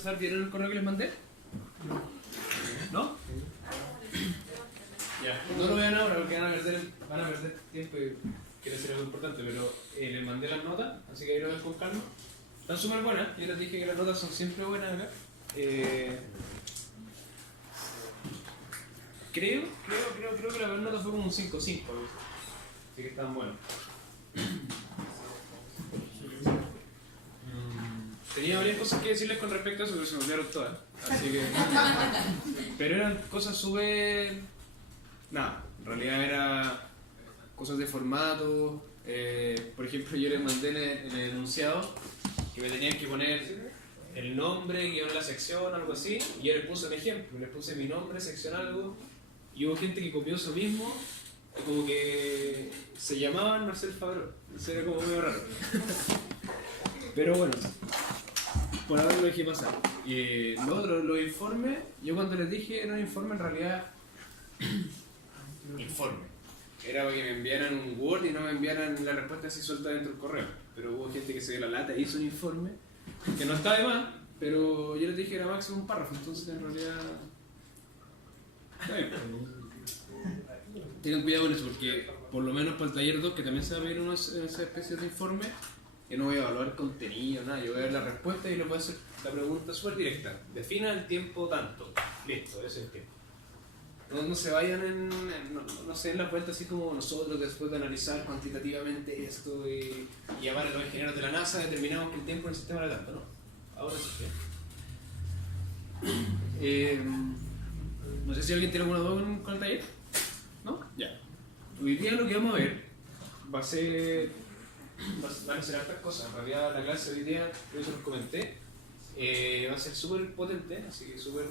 empezar, ¿vieron el correo que les mandé? ¿No? Ya, no lo vean ahora porque van a perder tiempo y quiere decir algo importante, pero les mandé las notas, así que ahí lo ven con calma. Están súper buenas, yo les dije que las notas son siempre buenas acá. Creo que la nota fue como un 5-5, así que están buenos. Tenía varias cosas que decirles con respecto a eso, pero se me olvidaron todas. Así que. Pero eran cosas súper. Nada, en realidad era cosas de formato. Por ejemplo, yo les mandé en el enunciado que me tenían que poner el nombre, guión la sección, algo así. Y yo les puse un ejemplo, les puse mi nombre, sección algo. Y hubo gente que copió eso mismo, y como que se llamaban Marcel Fabreau. Eso era como medio raro. Pero bueno, por ahora lo dejé pasar. Lo otro, los informes, yo cuando les dije era un informe, en realidad, informe. Era para que me enviaran un Word y no me enviaran la respuesta así suelta dentro del correo. Pero hubo gente que se dio la lata e hizo un informe, que no está de más, pero yo les dije que era máximo un párrafo, entonces en realidad... Tengan cuidado con eso, porque por lo menos para el taller 2, que también se va a pedir esa especie de informe, yo no voy a evaluar contenido, nada, yo voy a ver la respuesta y le voy a hacer la pregunta súper directa. Defina el tiempo tanto. Listo, ese es el tiempo. No se vayan no sé, en la vuelta así como nosotros, después de analizar cuantitativamente esto y llamar a los ingenieros de la NASA, determinamos que el tiempo en el sistema era tanto, ¿no? Ahora sí. No sé si alguien tiene alguna duda con el taller. ¿No? Ya. Hoy día lo que vamos a ver van a ser hartas cosas. En realidad la clase de hoy día, yo se los comenté, va a ser súper potente, así que súper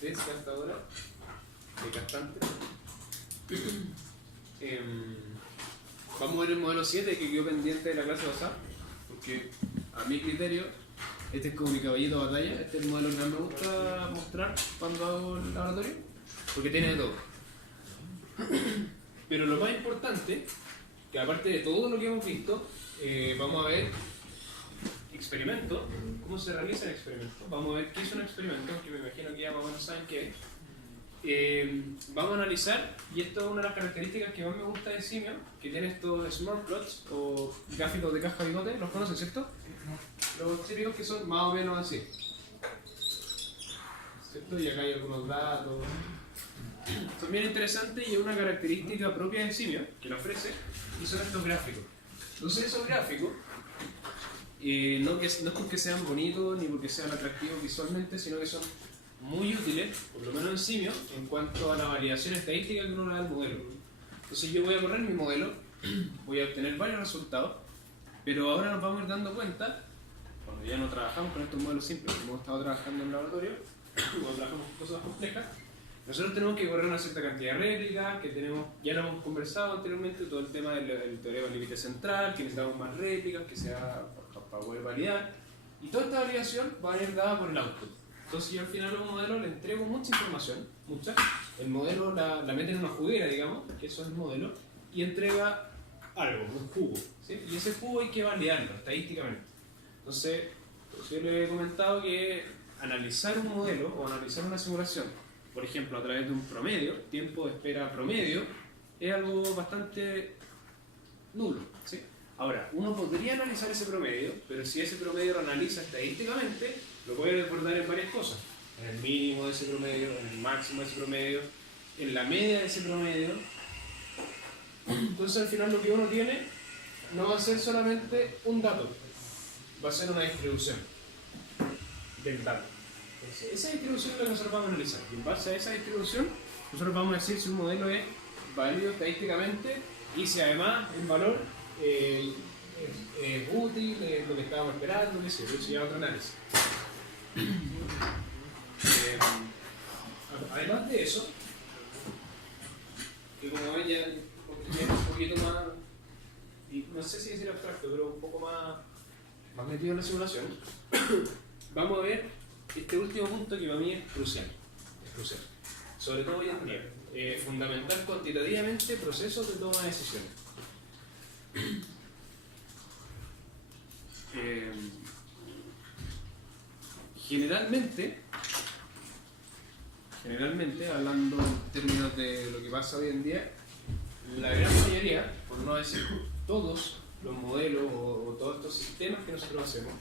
desgastadora, desgastante. Vamos a ver el modelo 7 que quedó pendiente de la clase pasada, porque a mi criterio este es como mi caballito de batalla. Este es el modelo que más me gusta mostrar cuando hago el laboratorio, porque tiene de todo. Pero lo más importante, que aparte de todo lo que hemos visto, vamos a ver experimentos, cómo se realiza el experimento. Vamos a ver qué es un experimento, que me imagino que ya más o menos saben qué es. Vamos a analizar, y esto es una de las características que más me gusta de Simio, que tiene estos smart plots o gráficos de caja bigote, ¿los conocen, cierto? Los típicos que son más o menos así, ¿cierto? Y acá hay algunos datos. Son bien interesantes y es una característica propia de Simio que lo ofrece, y son estos gráficos. Entonces esos gráficos no es porque sean bonitos ni porque sean atractivos visualmente, sino que son muy útiles, por lo menos en Simio, en cuanto a la validación estadística que uno le da al modelo. Entonces yo voy a correr mi modelo, voy a obtener varios resultados, pero ahora nos vamos a ir dando cuenta, cuando ya no trabajamos con estos modelos simples, como hemos estado trabajando en el laboratorio, cuando trabajamos con cosas complejas, nosotros tenemos que correr una cierta cantidad de réplicas, que ya lo hemos conversado anteriormente, todo el tema del teorema del límite central, que necesitamos más réplicas, que sea para poder validar, y toda esta validación va a ir dada por el output. Entonces yo al final a un modelo le entrego mucha información, mucha. El modelo la mete en una juguera, digamos, que eso es el modelo, y entrega algo, un jugo, ¿sí? Y ese jugo hay que validarlo estadísticamente. Entonces, yo le he comentado que analizar un modelo o analizar una simulación, por ejemplo, a través de un promedio, tiempo de espera promedio, es algo bastante nulo, ¿sí? Ahora, uno podría analizar ese promedio, pero si ese promedio lo analiza estadísticamente, lo puede desbordar en varias cosas. En el mínimo de ese promedio, en el máximo de ese promedio, en la media de ese promedio. Entonces al final lo que uno tiene no va a ser solamente un dato, va a ser una distribución del dato. Entonces, esa distribución es la que nosotros vamos a analizar. Y en base a esa distribución, nosotros vamos a decir si un modelo es válido estadísticamente y si además el valor es útil, es lo que estábamos esperando, que sé, eso ya es otro análisis. Además de eso, que como ven ya es un poquito más, y no sé si decir abstracto, pero un poco más metido en la simulación, vamos a ver este último punto que para mí es crucial, sobre todo hoy en día, fundamentar cuantitativamente procesos de toma de decisiones. generalmente, hablando en términos de lo que pasa hoy en día, la gran mayoría, por no decir todos los modelos o todos estos sistemas que nosotros hacemos,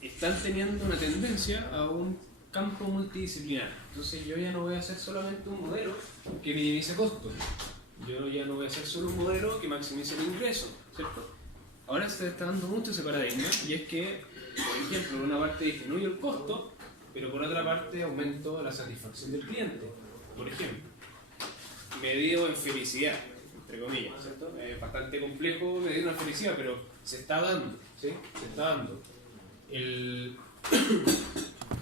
están teniendo una tendencia a un campo multidisciplinar. Entonces yo ya no voy a hacer solamente un modelo que minimice costos. Yo ya no voy a hacer solo un modelo que maximice el ingreso, ¿cierto? Ahora se está dando mucho ese paradigma, y es que, por ejemplo, por una parte disminuyo el costo, pero por otra parte aumento la satisfacción del cliente. Por ejemplo, medido en felicidad, entre comillas, ¿cierto? Es bastante complejo medir una felicidad, pero se está dando, ¿sí? Se está dando.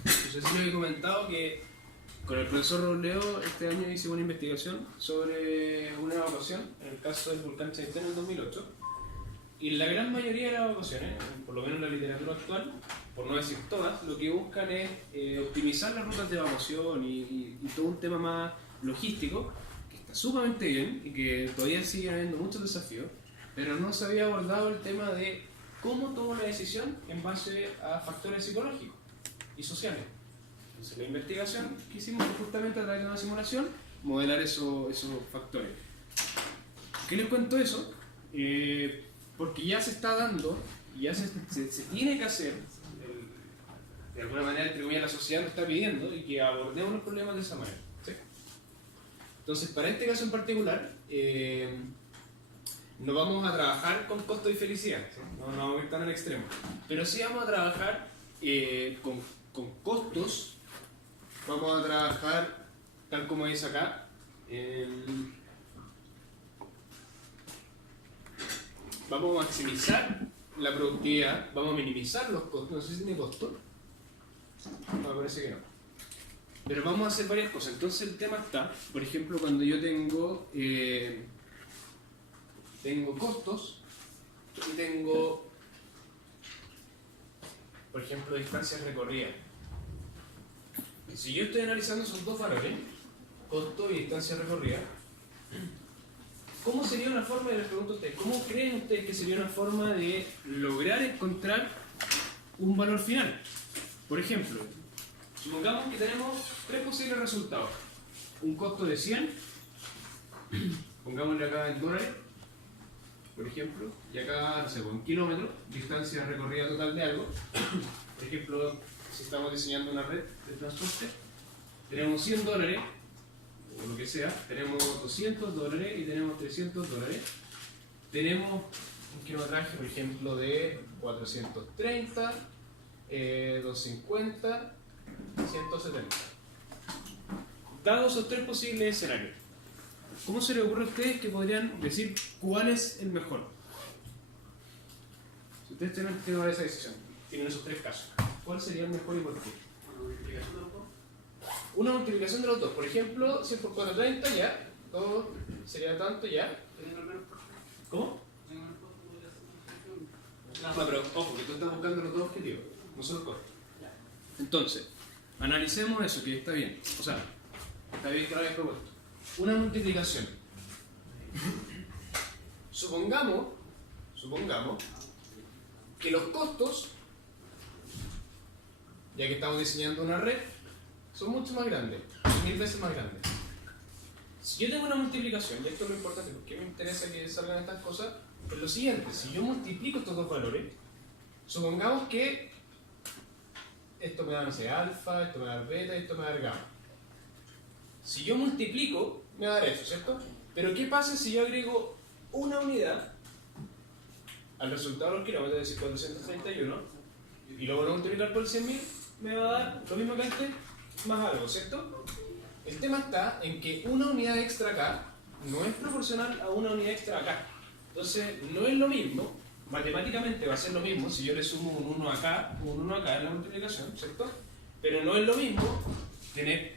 No sé si lo he comentado que con el profesor Robledo este año hice una investigación sobre una evacuación, en el caso del volcán Chaitén en el 2008, y la gran mayoría de las evacuaciones, por lo menos en la literatura actual, por no decir todas, lo que buscan es optimizar las rutas de evacuación y todo un tema más logístico, que está sumamente bien y que todavía sigue habiendo muchos desafíos, pero no se había abordado el tema de cómo tomo la decisión en base a factores psicológicos y sociales. Entonces la investigación que hicimos fue justamente a través de una simulación modelar esos factores. ¿Por qué les cuento eso? Porque ya se está dando, ya se tiene que hacer, de alguna manera, entre comillas, la sociedad lo está pidiendo, y que abordemos los problemas de esa manera, ¿sí? Entonces, para este caso en particular, no vamos a trabajar con costo y felicidad, ¿sí? No vamos a ir tan al extremo, pero sí vamos a trabajar con costos. Vamos a trabajar, tal como dice acá, vamos a maximizar la productividad, vamos a minimizar los costos. No sé si tiene costo, no, parece que no, pero vamos a hacer varias cosas. Entonces el tema está, por ejemplo, cuando yo tengo costos y tengo, por ejemplo, distancias recorridas. Si yo estoy analizando esos dos valores, costo y distancia recorrida, ¿cómo sería una forma, y les pregunto a ustedes, cómo creen ustedes que sería una forma de lograr encontrar un valor final? Por ejemplo, supongamos que tenemos tres posibles resultados. Un costo de 100, pongámosle acá en dólares, por ejemplo, y acá, no sé, en kilómetros, distancia recorrida total de algo. Por ejemplo, si estamos diseñando una red de transporte, tenemos $100, o lo que sea, tenemos $200 y tenemos $300. Tenemos un kilometraje, por ejemplo, de 430, 250, 170. Dados esos tres posibles escenarios, ¿cómo se les ocurre a ustedes que podrían decir cuál es el mejor? Si ustedes tienen que tomar esa decisión, tienen esos tres casos, ¿cuál sería el mejor y por qué? Una multiplicación de los dos. Por ejemplo, 100 por 430, ya. Todo sería tanto, ya. ¿Cómo? No, pero ojo, que tú estás buscando los dos objetivos, no solo el costo. Entonces, analicemos eso, que está bien. O sea, está bien que lo hayas propuesto. Una multiplicación. Supongamos que los costos, ya que estamos diseñando una red, son mucho más grandes, 1000 veces más grandes. Si yo tengo una multiplicación, y esto es lo importante, porque me interesa que salgan estas cosas, es lo siguiente: si yo multiplico estos dos valores, supongamos que esto me da, no sé, alfa, esto me da beta y esto me da gamma. Si yo multiplico, me va a dar eso, ¿cierto? Pero ¿qué pasa si yo agrego una unidad al resultado de los kilómetros, es decir, 431, y luego lo multiplicar por el 100.000, me va a dar lo mismo que antes, más algo, ¿cierto? El tema está en que una unidad extra acá no es proporcional a una unidad extra acá. Entonces, no es lo mismo, matemáticamente va a ser lo mismo si yo le sumo un 1 acá, un 1 acá en la multiplicación, ¿cierto? Pero no es lo mismo tener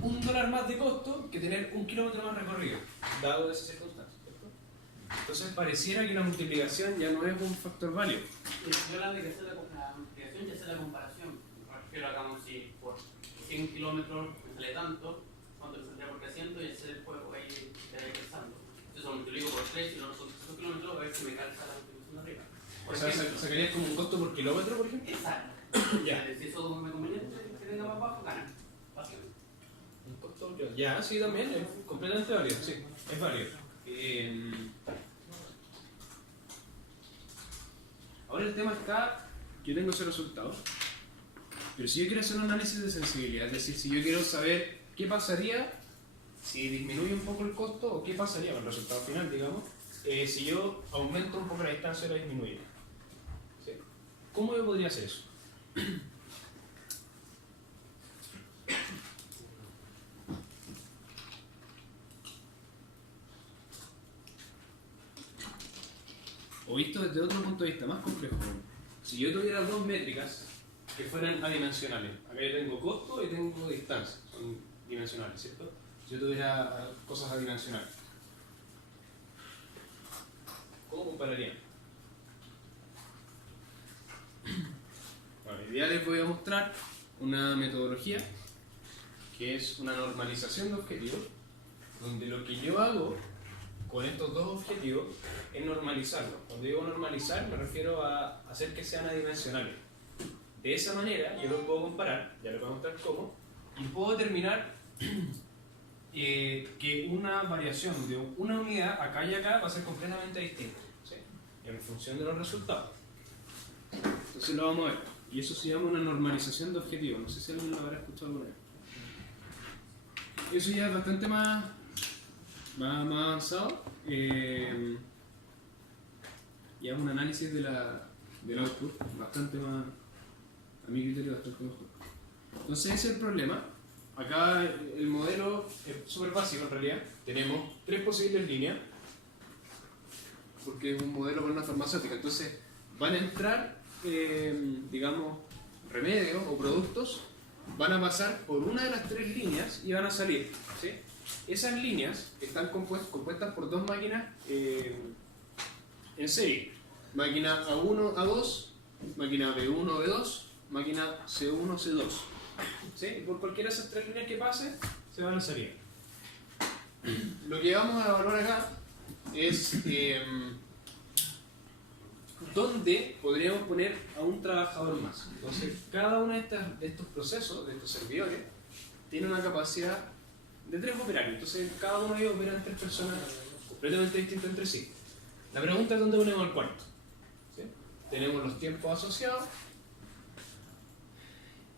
$1 más de costo que tener 1 kilómetro más recorrido, dado esas circunstancias, ¿cierto? Entonces, pareciera que la multiplicación ya no es un factor válido. Yo hablaba de que hacer la multiplicación y hacer la comparación. Me refiero a como si por 100 kilómetros me sale tanto, cuánto me saldría por 300, y ese después voy a ir pensando. Entonces lo multiplico por 3 y los otros 300 kilómetros, a ver si me calza la multiplicación de arriba. O sea, sacarías como un costo por kilómetro, por ejemplo. Exacto. Ya. Si eso me conviene que tenga más bajo, gana. Básicamente. Un costo, ya, sí, también, es completamente válido, sí, es válido. Ahora el tema está, yo tengo ese resultado, pero si yo quiero hacer un análisis de sensibilidad, es decir, si yo quiero saber qué pasaría si disminuye un poco el costo o qué pasaría con el resultado final, digamos, si yo aumento un poco la distancia o la disminuyo. ¿Sí? ¿Cómo yo podría hacer eso? O visto desde otro punto de vista más complejo, si yo tuviera dos métricas que fueran adimensionales, acá yo tengo costo y tengo distancia, son dimensionales, ¿cierto? Si yo tuviera cosas adimensionales, ¿cómo compararían? Bueno, hoy día les voy a mostrar una metodología que es una normalización de objetivos, donde lo que yo hago con estos dos objetivos es normalizarlos. Cuando digo normalizar me refiero a hacer que sean adimensionales. De esa manera yo los puedo comparar, ya les voy a mostrar cómo, y puedo determinar que una variación de una unidad acá y acá va a ser completamente distinta, ¿sí? En función de los resultados. Entonces lo vamos a ver. Y eso se llama una normalización de objetivos. No sé si alguien lo habrá escuchado alguna vez. Eso ya es bastante más avanzado. Y es un análisis del output bastante más, a mi criterio, bastante mejor. Entonces ese es el problema. Acá el modelo es súper básico en realidad. Tenemos tres posibles líneas, porque es un modelo para una farmacéutica. Entonces van a entrar, digamos, remedios o productos, van a pasar por una de las tres líneas y van a salir, ¿sí? Esas líneas están compuestas por dos máquinas en serie. Máquina A1, A2, máquina B1, B2, máquina C1, C2. ¿Sí? Y por cualquiera de esas tres líneas que pase, se van a salir. Lo que vamos a evaluar acá es dónde podríamos poner a un trabajador más. Entonces, cada uno de estos procesos, de estos servidores, tiene una capacidad de 3 operarios. Entonces, cada uno de ellos opera en 3 personas completamente distintas entre sí. La pregunta es dónde ponemos el cuarto. ¿Sí? Tenemos los tiempos asociados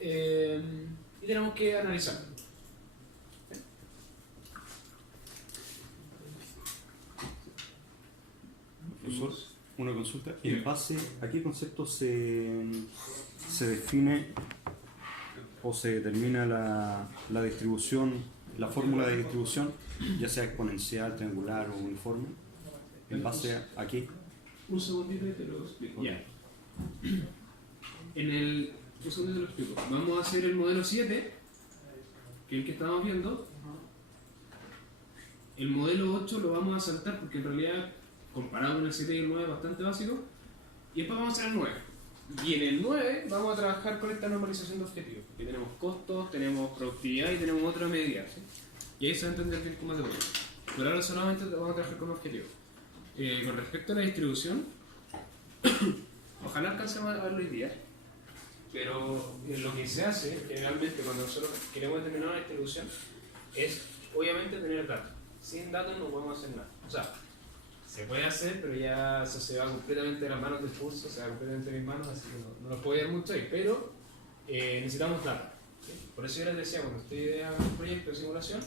y tenemos que analizarlo. Profesor, una consulta. ¿En base a qué concepto se define o se determina la distribución, la fórmula de distribución, ya sea exponencial, triangular o uniforme? ¿En base a qué? Un segundito y te lo explico. Ya. Un segundito te lo explico. Vamos a hacer el modelo 7, que es el que estamos viendo. El modelo 8 lo vamos a saltar porque en realidad, comparado con el 7 y el 9, es bastante básico. Y después vamos a hacer el 9. Y en el 9 vamos a trabajar con esta normalización de objetivos. Aquí tenemos costos, tenemos productividad y tenemos otra medida, ¿sí? Y ahí se va a entender bien cómo es de bueno. Pero ahora solamente vamos a trabajar con objetivos. Con respecto a la distribución, ojalá alcancemos a verlo hoy día. Pero lo que se hace generalmente cuando nosotros queremos determinar una distribución es obviamente tener datos. Sin datos no podemos hacer nada. O sea, se puede hacer, pero ya eso se va completamente de las manos del curso, se va completamente de mis manos, así que no lo puedo ayudar mucho ahí. Pero necesitamos datos, ¿sí? Por eso yo les decía, cuando ustedes hagan un proyecto de simulación,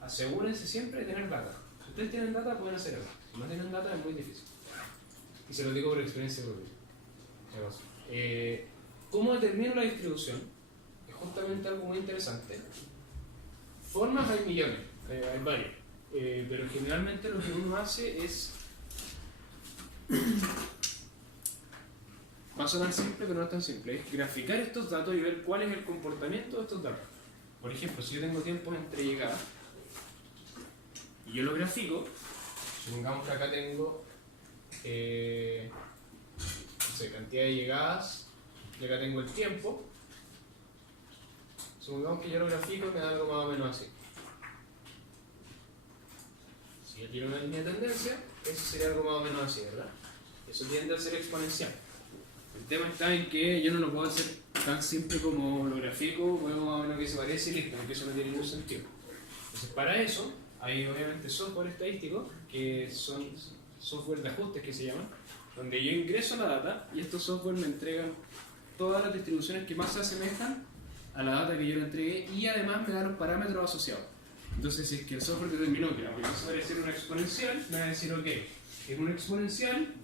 asegúrense siempre de tener data. Si ustedes tienen data, pueden hacer algo. Si no tienen data, es muy difícil. Y se lo digo por experiencia propia. ¿Cómo determino la distribución? Es justamente algo muy interesante. Formas hay millones, hay varias. Pero generalmente lo que uno hace es... Va a sonar simple, pero no es tan simple. Es graficar estos datos y ver cuál es el comportamiento de estos datos. Por ejemplo, si yo tengo tiempos entre llegadas y yo lo grafico, supongamos que acá tengo no sé, cantidad de llegadas y acá tengo el tiempo. Supongamos que yo lo grafico y me da algo más o menos así. Si yo quiero una línea de tendencia, eso sería algo más o menos así, ¿verdad? Eso tiende a ser exponencial. El tema está en que yo no lo puedo hacer tan simple como lo grafico, muevo a lo que se parece y listo, porque eso no tiene ningún sentido. Entonces, para eso, hay obviamente software estadístico, que son software de ajustes que se llaman, donde yo ingreso la data y estos software me entregan todas las distribuciones que más se asemejan a la data que yo le entregué y además me dan los parámetros asociados. Entonces, si es que el software determinó que la primera se parece a una exponencial, me va a decir, ok, es una exponencial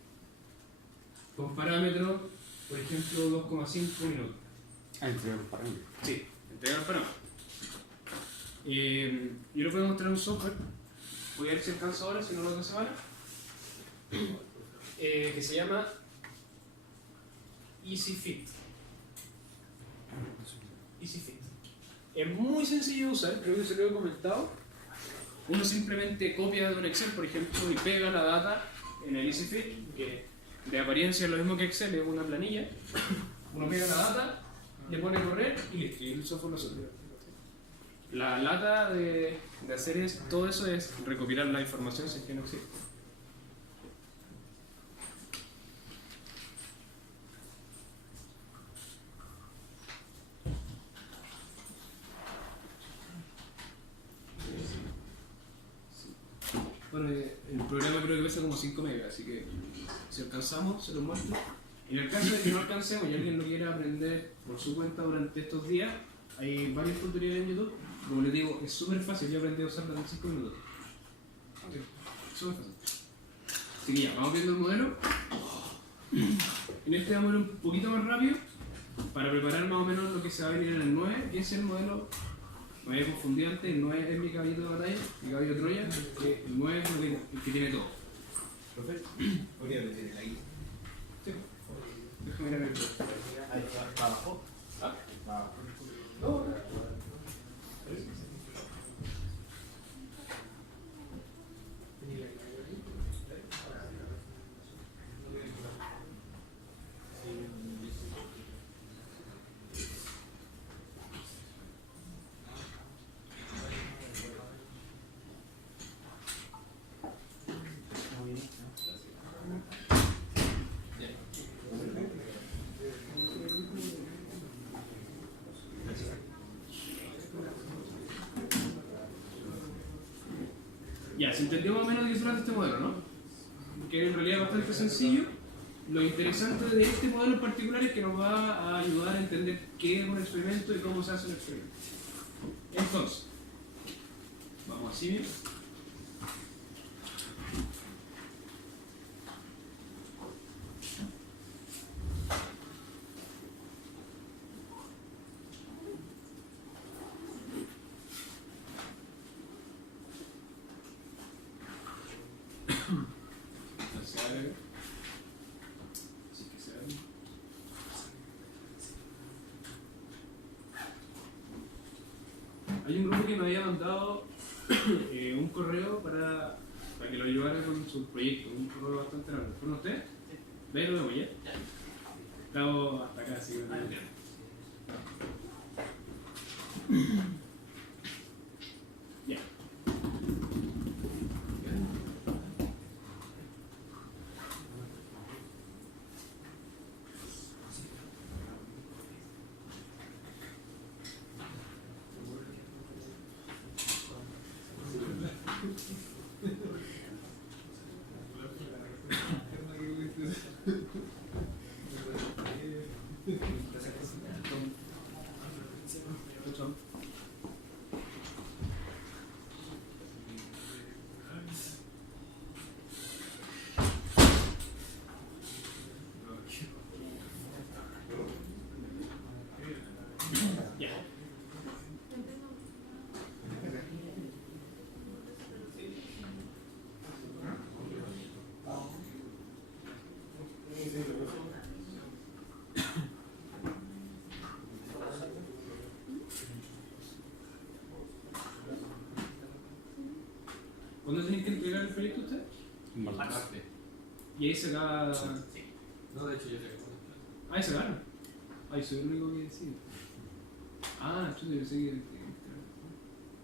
con parámetros, por ejemplo, 2,5 minutos. Ah, entregar los parámetros. Sí, entrega los parámetros. Yo le puedo mostrar un software, voy a ver si alcanza ahora, si no lo alcanza ahora, que se llama EasyFit. EasyFit. Es muy sencillo de usar, creo que se lo he comentado. Uno simplemente copia de un Excel, por ejemplo, y pega la data en el EasyFit, que de apariencia es lo mismo que Excel, es una planilla. Uno pega la data, le pone a correr y listo, y el software lo suelta. La lata de hacer todo eso es recopilar la información si es que no existe. Bueno, el programa creo que pesa como 5 megas, así que si alcanzamos, se los muestro. En el caso de que no alcancemos y alguien lo quiera aprender por su cuenta durante estos días, hay varios tutoriales en YouTube. Como les digo, es súper fácil, yo aprendí a usarlo en 5 minutos. Okay. Súper fácil. Así que ya, vamos viendo el modelo. En este vamos a ir un poquito más rápido para preparar más o menos lo que se va a venir en el 9, que es el modelo. Me había confundido antes, el 9 es mi caballito de batalla, mi caballo de Troya, que el 9 es el que tiene todo. ¿Profe? ¿Podría meter el ahí? Sí. Déjame mirar el Ahí está abajo. ¿Ah? Va abajo. No, ya, se entendió más o menos de qué se trata este modelo, ¿no? Que en realidad es bastante sencillo. Lo interesante de este modelo en particular es que nos va a ayudar a entender qué es un experimento y cómo se hace un experimento. Entonces, vamos así bien. Hay un grupo que me había mandado un correo para que lo ayudara con su proyecto, un correo bastante largo. ¿Fueron ustedes? Sí. ¿Ve lo vemos ya? Estamos hasta acá, así que... Ya. Ya. ¿Cuándo tienen que entregar el proyecto usted? Martes. Y ahí se acaba... Sí. No, de hecho yo tengo. Ah, se gana. Ay, soy el único que decide. Ah, yo debe seguir.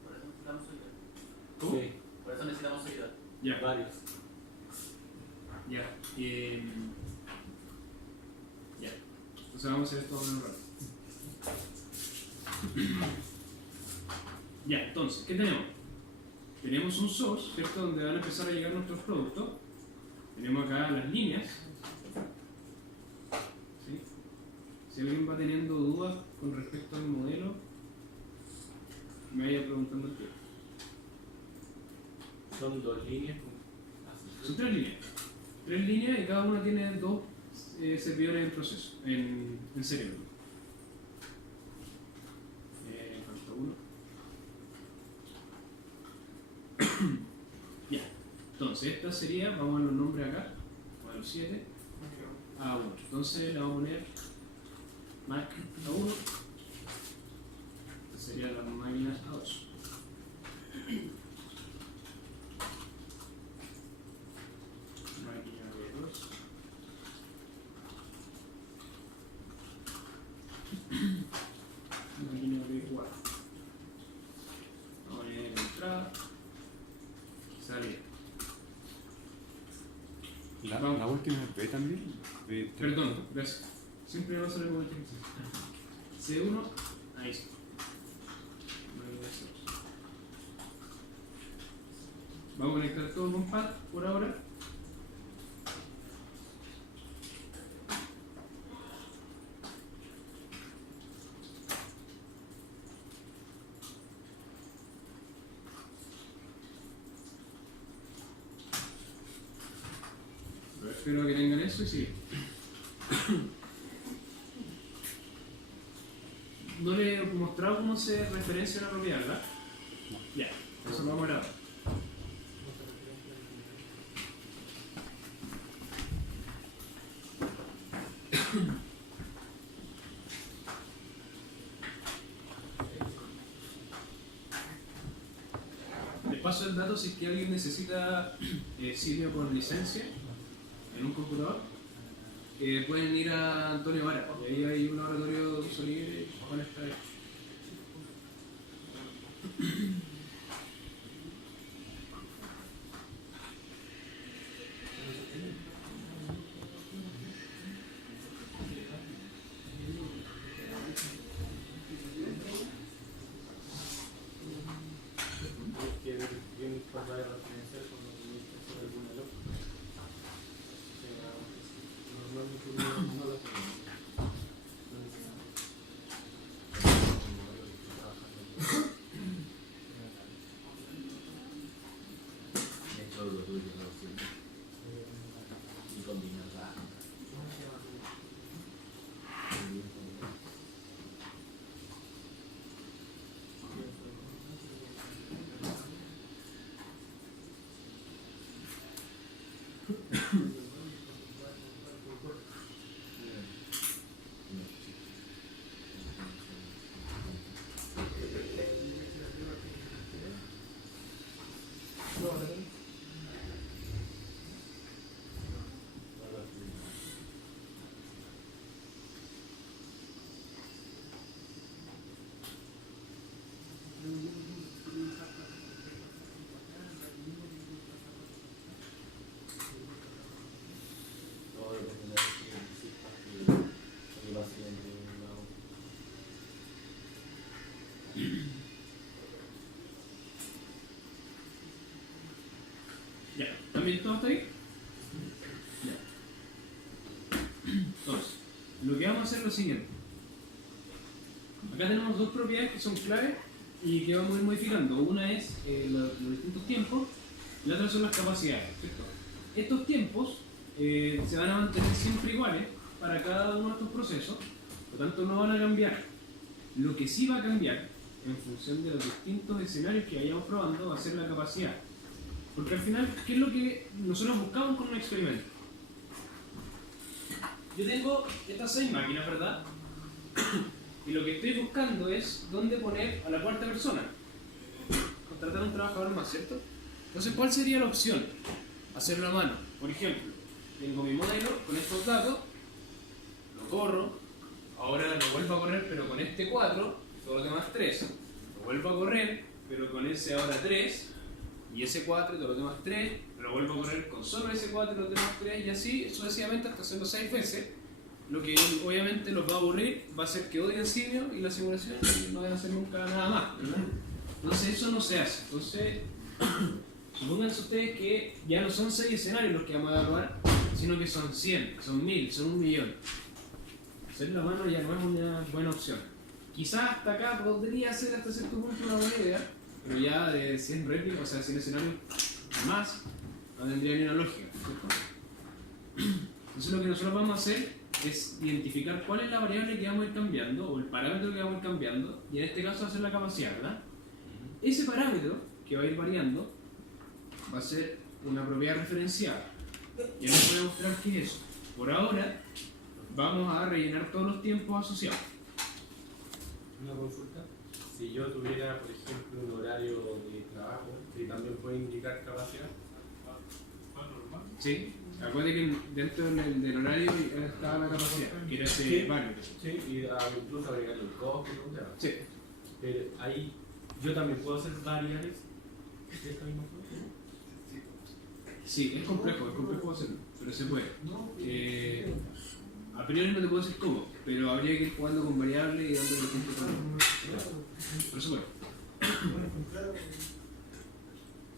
Por eso necesitamos ayuda. ¿Cómo? Sí, Por eso necesitamos ayuda. Ya. varios. Ya. Ya. Entonces vamos a hacer esto menos rápido. Ya, entonces, ¿qué tenemos? Tenemos un source, ¿cierto? Donde van a empezar a llegar nuestros productos. Tenemos acá las líneas. ¿Sí? Si alguien va teniendo dudas con respecto al modelo, me vaya preguntando el tiempo. Son 2 líneas. Son 3 líneas. 3 líneas y cada una tiene 2 servidores en proceso, en cerebro. Falta uno. Ya. Entonces, esta sería, vamos a los nombres acá, modelo 7, A1. Entonces, le vamos a poner Mac A1. Esta sería la máquina A2. Máquina B2. Máquina B4. Vamos a poner entrada. Salida. La última es B también. B3. Perdón, gracias. Siempre va a salir con el C1, ahí sí. Vamos a conectar todo con pad por ahora. Pero espero que tengan eso y sí. No le he mostrado cómo se referencia a una propiedad, ¿verdad? Ya, eso lo vamos a ver ahora. Les paso el dato si es que alguien necesita sitio por licencia en un computador. Pueden ir a Antonio Vara, y ahí hay un laboratorio de uso libre con esta. Ya, ¿también todo está ahí? Ya. Entonces, lo que vamos a hacer es lo siguiente. Acá tenemos dos propiedades que son claves y que vamos a ir modificando. Una es los distintos tiempos y la otra son las capacidades, ¿cierto? Estos tiempos se van a mantener siempre iguales para cada uno de estos procesos, por lo tanto no van a cambiar. Lo que sí va a cambiar, en función de los distintos escenarios que vayamos probando, va a ser la capacidad. Porque al final, ¿qué es lo que nosotros buscamos con un experimento? Yo tengo estas 6 máquinas, ¿verdad? Y lo que estoy buscando es dónde poner a la cuarta persona. Contratar a un trabajador más, ¿cierto? Entonces, ¿cuál sería la opción? Hacerlo a mano. Por ejemplo, tengo mi modelo con estos datos, lo corro, ahora lo vuelvo a correr, pero con este 4, todo lo demás 3. Lo vuelvo a correr, pero con ese ahora 3, y S4 y todos los demás 3, lo vuelvo a correr con solo S4 y los demás 3 y así sucesivamente hasta hacerlo 6 veces. Lo que obviamente los va a aburrir, va a hacer que odien Simio y la simulación y no van a hacer nunca nada más, ¿verdad? Entonces eso no se hace. Entonces, supónganse ustedes que ya no son 6 escenarios los que vamos a evaluar, sino que son 100, son 1000, son 1.000.000. Hacer la mano ya no es una buena opción. Quizás hasta acá podría ser hasta cierto punto una buena idea, pero ya de 100 réplicas, o sea, 100 escenarios más, no tendría ni una lógica, ¿cierto? Entonces lo que nosotros vamos a hacer es identificar cuál es la variable que vamos a ir cambiando, o el parámetro que vamos a ir cambiando, y en este caso va a ser la capacidad, ¿verdad? Ese parámetro que va a ir variando va a ser una propiedad referencial. Y ahora les voy a mostrar qué es eso. Por ahora, vamos a rellenar todos los tiempos asociados. Una consulta. Si yo tuviera, por ejemplo, un horario de trabajo que también puede indicar capacidad. ¿Sí? Acuérdate que dentro del horario estaba la capacidad, que era ese parámetro. Sí, y incluso agregarle el costo y todo un tema. Sí. Pero ahí yo también puedo hacer variables de esta misma forma. Sí, es complejo hacerlo, pero se puede. A priori no te puedo decir cómo, pero habría que ir jugando con variables y dándole tiempo con... Pero se puede.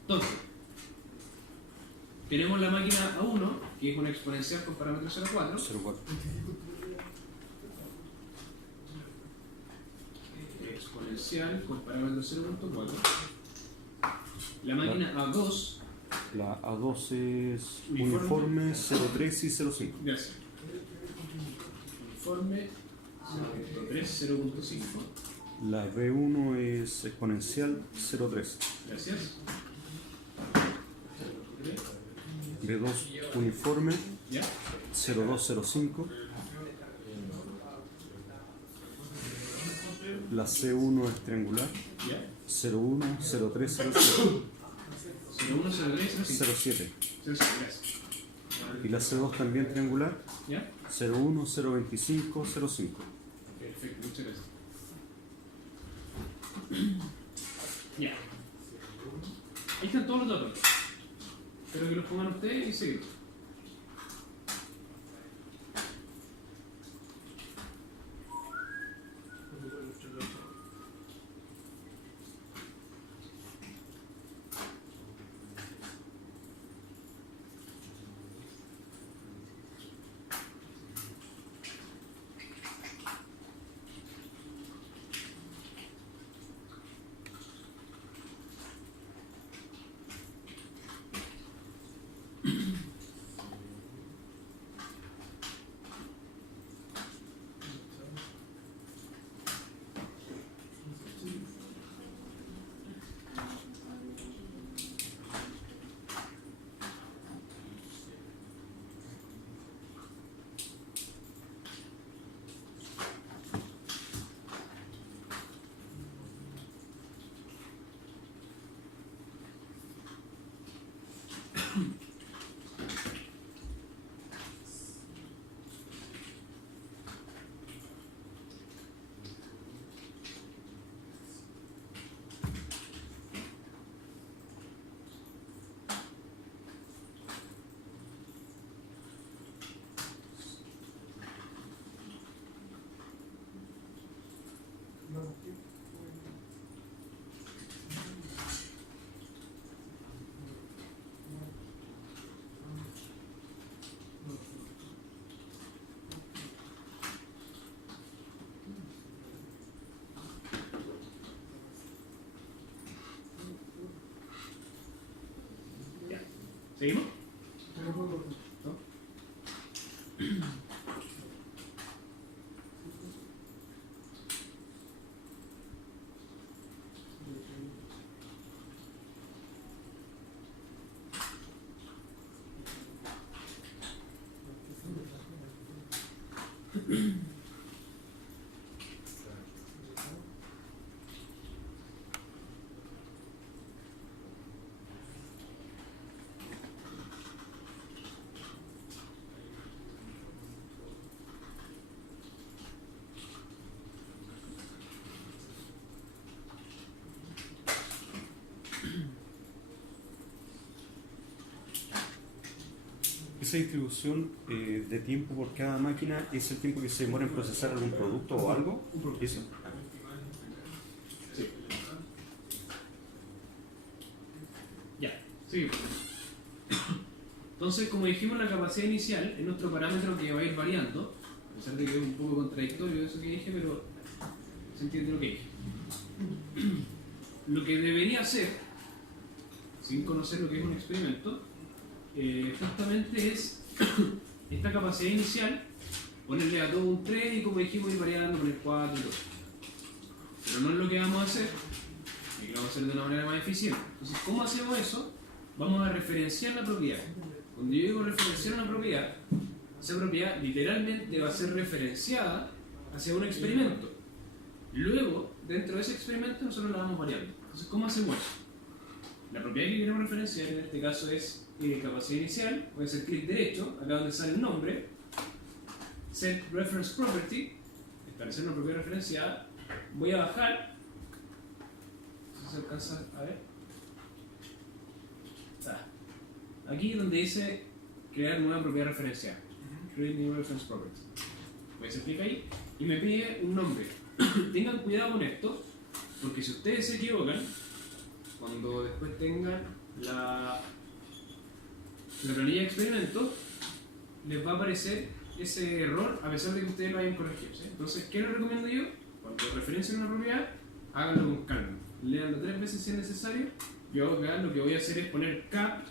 Entonces, tenemos la máquina A1, que es una exponencial con parámetro 0,4. 0,4. Exponencial con parámetro 0,4. La máquina A2. La A2 es uniforme 0,3 y 0,5. Gracias. Uniforme 0,3, 0,5. La B1 es exponencial 0,3. Gracias. B2 uniforme ¿Ya? 0,205. La C1 es triangular ¿Ya? 0,1, 0,3, 0,7. 0,1, 0,3, 0,5. 0,7. 0,7, gracias. Y la C2 también triangular ¿Ya? 0,1, 0,25, 0,5. Perfecto, muchas gracias. Ya. Ahí están todos los datos. Espero que los pongan ustedes y seguimos. ¿Seguimos? ¿No? esa distribución de tiempo por cada máquina es el tiempo que se demora en procesar algún producto o algo. ¿Eso? Sí. Ya, sí. Entonces, como dijimos, la capacidad inicial es nuestro parámetro que va a ir variando, a pesar de que es un poco contradictorio eso que dije, pero se entiende lo que dije. Lo que debería hacer, sin conocer lo que es un experimento, justamente es esta capacidad inicial, ponerle a todo un 3 y como dijimos ir variando con el 4 y todo. Pero no es lo que vamos a hacer, y que lo vamos a hacer de una manera más eficiente. Entonces, ¿cómo hacemos eso? Vamos a referenciar la propiedad. Cuando yo digo referenciar una propiedad, esa propiedad literalmente va a ser referenciada hacia un experimento. Luego, dentro de ese experimento, nosotros la vamos variando. Entonces, ¿cómo hacemos eso? La propiedad que queremos referenciar en este caso es capacidad inicial. Voy a hacer clic derecho, acá donde sale el nombre, set reference property, establecer una propiedad referenciada. Voy a bajar, no sé si se alcanza a ver. Aquí donde dice crear nueva propiedad referenciada, create new reference property. Voy a hacer clic ahí y me pide un nombre. Tengan cuidado con esto, porque si ustedes se equivocan, cuando después tengan la planilla de experimento, les va a aparecer ese error a pesar de que ustedes lo hayan corregido, ¿sí? Entonces, ¿qué les recomiendo yo? Cuando referencien una propiedad, háganlo con calma. Leanlo 3 veces si es necesario. Yo acá lo que voy a hacer es poner cap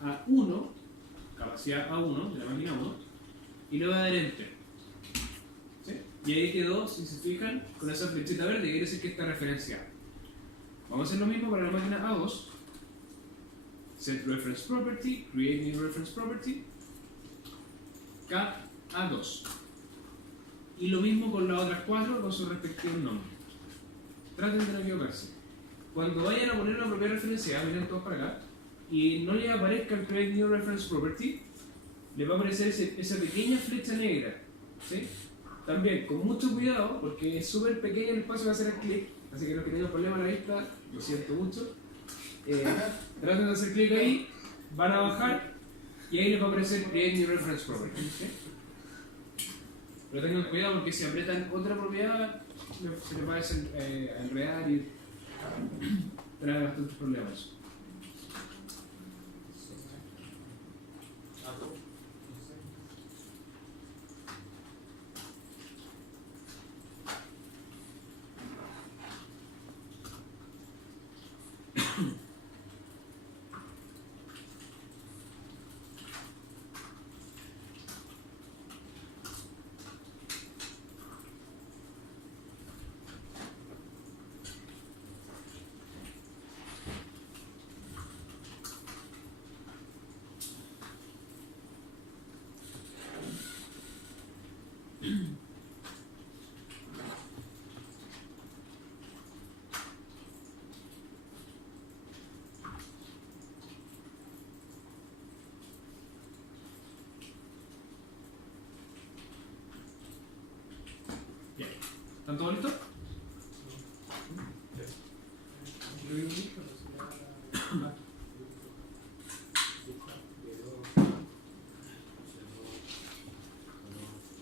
a 1, capacidad A1 de la máquina 1, y le voy a dar enter. ¿Sí? Y ahí quedó, si se fijan, con esa flechita verde, quiere decir que está referenciada. Vamos a hacer lo mismo para la máquina A2. Set reference property, create new reference property, cap A2. Y lo mismo con las otras 4 con sus respectivos nombres. Traten de no equivocarse. Cuando vayan a poner una propiedad referenciada, miren todos para acá, y no les aparezca el create new reference property, les va a aparecer esa pequeña flecha negra. ¿Sí? También, con mucho cuidado, porque es súper pequeño el espacio para hacer el clic, así que no tenemos problema a la vista, lo siento mucho. Traten de hacer clic ahí, van a bajar y ahí les va a aparecer create new reference property. ¿Sí? Pero tengan cuidado porque si apretan otra propiedad se les va a enredar y trae bastantes problemas. ¿Están todos listos?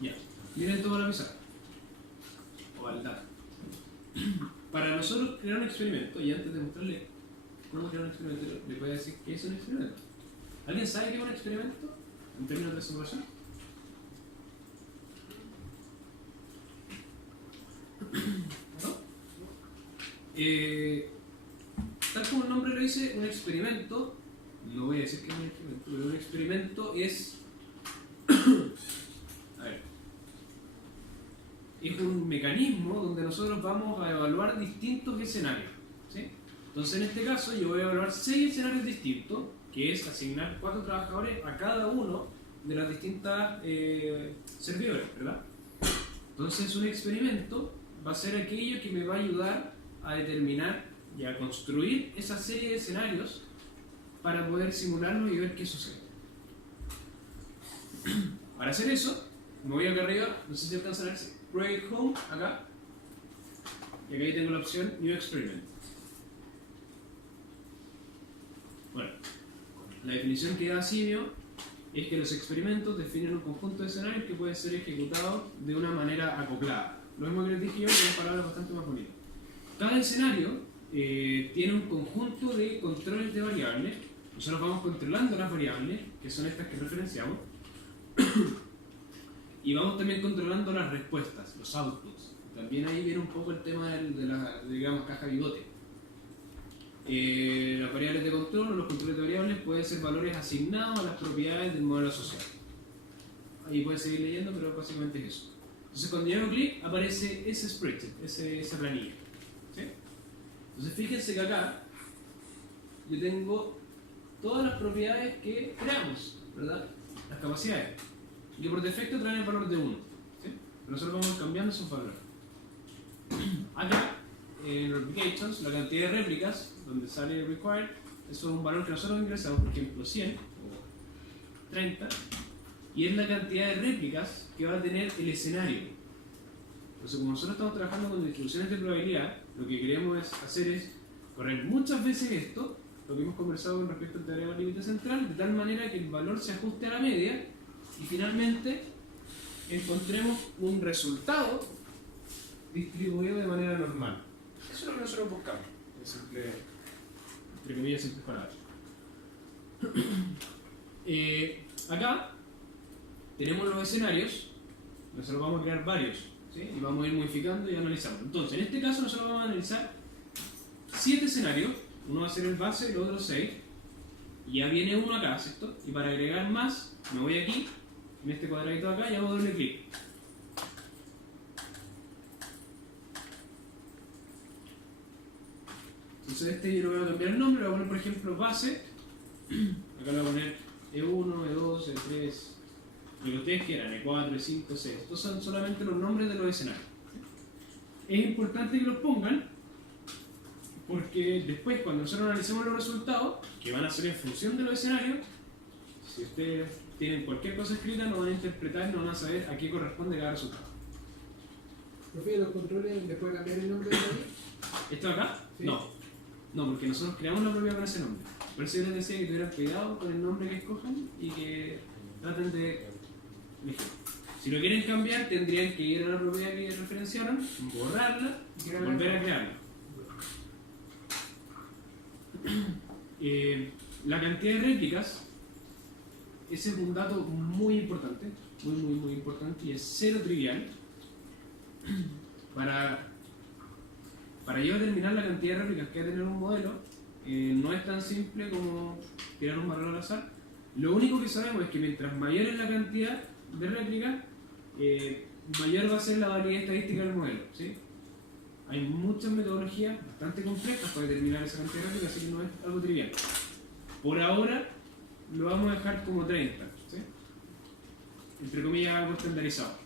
Ya, miren toda la pizarra o al dato. Para nosotros crear un experimento, y antes de mostrarle cómo crear un experimento, les voy a decir qué es un experimento. ¿Alguien sabe qué es un experimento en términos de simulación? Tal como el nombre lo dice, un experimento, no voy a decir que es un experimento, pero un experimento es, a ver, es un mecanismo donde nosotros vamos a evaluar distintos escenarios, ¿sí? Entonces en este caso yo voy a evaluar 6 escenarios distintos, que es asignar 4 trabajadores a cada uno de las distintas servidores, ¿verdad? Entonces un experimento va a ser aquello que me va a ayudar a determinar y a construir esa serie de escenarios para poder simularlo y ver qué sucede. Para hacer eso, me voy acá arriba, no sé si alcanzan a verse, Create Home, acá, y acá tengo la opción New Experiment. Bueno, la definición que da Simio es que los experimentos definen un conjunto de escenarios que puede ser ejecutado de una manera acoplada. Lo mismo que les dije yo, pero en palabras bastante más bonitas. Cada escenario tiene un conjunto de controles de variables. Nosotros vamos controlando las variables, que son estas que referenciamos, y vamos también controlando las respuestas, los outputs. También ahí viene un poco el tema de la, digamos, caja bigote. Las variables de control o los controles de variables pueden ser valores asignados a las propiedades del modelo asociado. Ahí puedes seguir leyendo, pero básicamente es eso. Entonces cuando yo hago clic aparece ese spreadsheet, esa planilla. ¿Sí? Entonces fíjense que acá yo tengo todas las propiedades que creamos, ¿verdad? Las capacidades. Y que por defecto traen el valor de 1. ¿Sí? Pero nosotros vamos cambiando esos valores. Acá, en Replications, la cantidad de réplicas, donde sale required, eso es un valor que nosotros ingresamos, por ejemplo 100 o 30, y es la cantidad de réplicas que va a tener el escenario. Entonces, como nosotros estamos trabajando con distribuciones de probabilidad, lo que queremos hacer es correr muchas veces esto, lo que hemos conversado con respecto al teorema del límite central, de tal manera que el valor se ajuste a la media y finalmente encontremos un resultado distribuido de manera normal. Eso es lo que nosotros buscamos, en simple, entre comillas, simples palabras. Acá tenemos los escenarios, nosotros vamos a crear varios, ¿sí? Y vamos a ir modificando y analizando. Entonces, en este caso nosotros vamos a analizar 7 escenarios, uno va a ser el base, el otro 6, y ya viene uno acá, ¿cierto? Y para agregar más, me voy aquí, en este cuadradito de acá, y hago doble clic. Entonces este yo le voy a cambiar el nombre, le voy a poner por ejemplo base, acá le voy a poner E1, E2, E3, lo que ustedes quieran, E4, E5, E6. Estos son solamente los nombres de los escenarios. Es importante que los pongan porque después cuando nosotros analicemos los resultados, que van a ser en función de los escenarios, si ustedes tienen cualquier cosa escrita no van a interpretar, no van a saber a qué corresponde cada resultado. ¿Profe, los controles les puede cambiar el nombre de ahí? ¿Esto de acá? Sí. No, porque nosotros creamos la propiedad con ese nombre. Por eso yo les decía que tuvieran cuidado con el nombre que escojan y que traten de elegir. Si lo quieren cambiar, tendrían que ir a la propiedad que referenciaron, borrarla y volver a crearla. La cantidad de réplicas, ese es un dato muy importante, muy importante y es cero trivial. Para yo determinar la cantidad de réplicas que va a tener un modelo, no es tan simple como tirar un valor al azar. Lo único que sabemos es que mientras mayor es la cantidad de réplicas, mayor va a ser la validez estadística del modelo, ¿sí? Hay muchas metodologías bastante complejas para determinar esa cantidad de réplicas, así que no es algo trivial. Por ahora lo vamos a dejar como 30, ¿sí? Entre comillas algo estandarizado.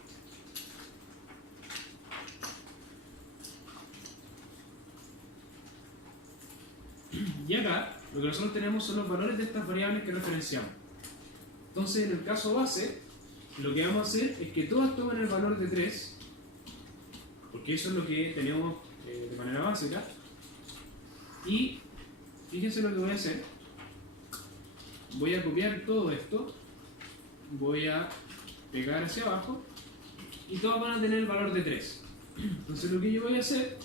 Y acá lo que nosotros tenemos son los valores de estas variables que referenciamos. Entonces en el caso base, lo que vamos a hacer es que todas tomen el valor de 3, porque eso es lo que tenemos de manera básica. Y fíjense lo que voy a hacer. Voy a copiar todo esto, voy a pegar hacia abajo y todas van a tener el valor de 3. Entonces lo que yo voy a hacer,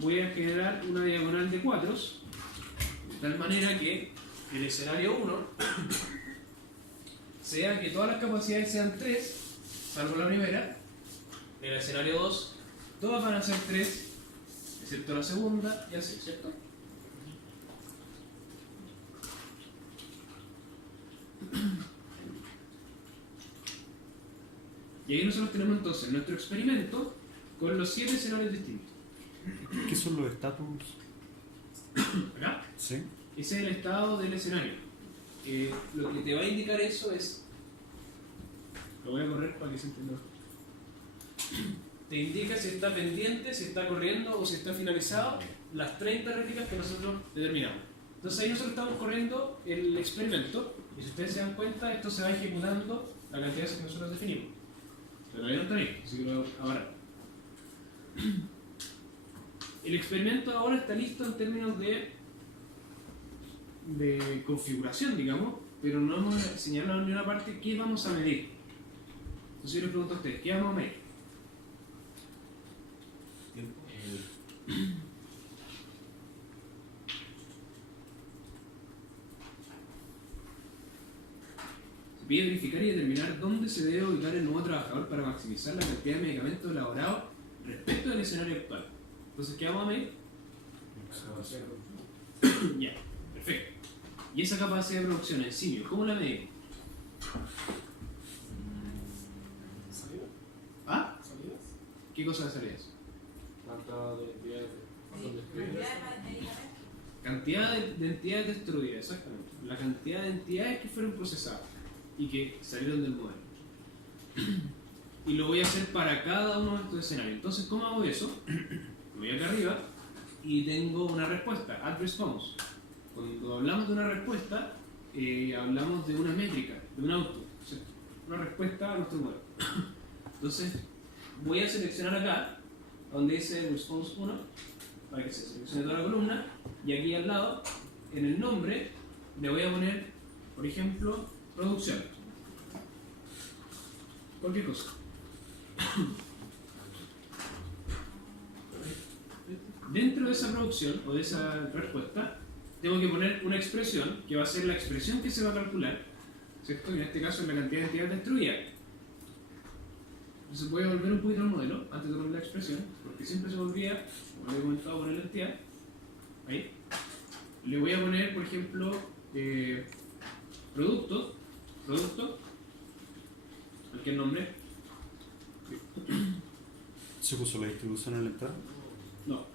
voy a generar una diagonal de 4, de tal manera que el escenario 1 sea que todas las capacidades sean 3, salvo la primera. En el escenario 2, todas van a ser 3, excepto la segunda, y así, ¿cierto? Y ahí nosotros tenemos entonces nuestro experimento con los 7 escenarios distintos. ¿Qué son los estatus? ¿Acá? Sí. Ese es el estado del escenario. Lo que te va a indicar eso es... Lo voy a correr para que se entienda. Te indica si está pendiente, si está corriendo o si está finalizado las 30 réplicas que nosotros determinamos. Entonces ahí nosotros estamos corriendo el experimento y si ustedes se dan cuenta, esto se va ejecutando la cantidad de veces que nosotros definimos. Pero todavía no está ahí, así que lo voy a parar. El experimento ahora está listo en términos de configuración, digamos, pero no hemos señalado en ninguna parte qué vamos a medir. Entonces yo les pregunto a ustedes, ¿qué vamos a medir? Se pide verificar y determinar dónde se debe ubicar el nuevo trabajador para maximizar la cantidad de medicamentos elaborados respecto del escenario actual. Entonces, ¿qué vamos a medir? Ya, perfecto. Y esa capacidad de producción en simio, ¿cómo la medimos? ¿Salidas? ¿Ah? ¿Salidas? ¿Qué cosa de salidas? ¿Cuántas entidades son destruidas? Cantidad de entidades destruidas, exactamente. La cantidad de entidades que fueron procesadas y que salieron del modelo. Y lo voy a hacer para cada uno de estos escenarios. Entonces, ¿cómo hago eso? Voy acá arriba y tengo una respuesta, add response. Cuando hablamos de una respuesta, hablamos de una métrica, de un output, ¿cierto? Una respuesta a nuestro modelo. Entonces, voy a seleccionar acá, donde dice response 1, para que se seleccione toda la columna, y aquí al lado, en el nombre, le voy a poner, por ejemplo, producción. Cualquier cosa. Dentro de esa producción o de esa respuesta, tengo que poner una expresión que va a ser la expresión que se va a calcular, ¿cierto? Y en este caso es la cantidad de entidades destruidas. Entonces voy a volver un poquito al modelo antes de poner la expresión, porque siempre se me olvida, como le he comentado, poner la entidad. Ahí. Le voy a poner, por ejemplo, producto, cualquier nombre. ¿Se puso la distribución en la entrada? No,